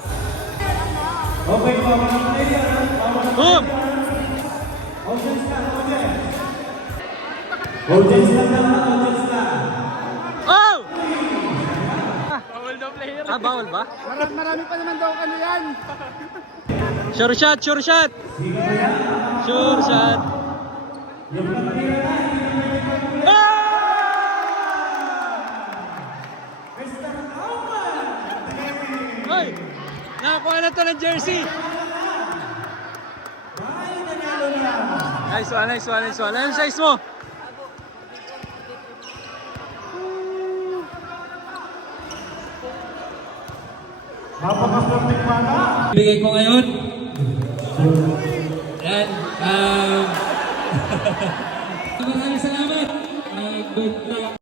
Okay po mga player. Boom! Audience na, audience. Audience na lang, audience na. Oh! Bawal daw player. Ah, bawal ba? Marami pa naman daw ano yan. Sure shot, sure shot! Sure shot! Yung pagtira na, Ah! Ay! Nakakuha na to ng jersey! Nice one, nice one, nice one. Anong size mo? napaka-sporting mana. Bigay ko ngayon. Yan. Maraming salamat. Good luck.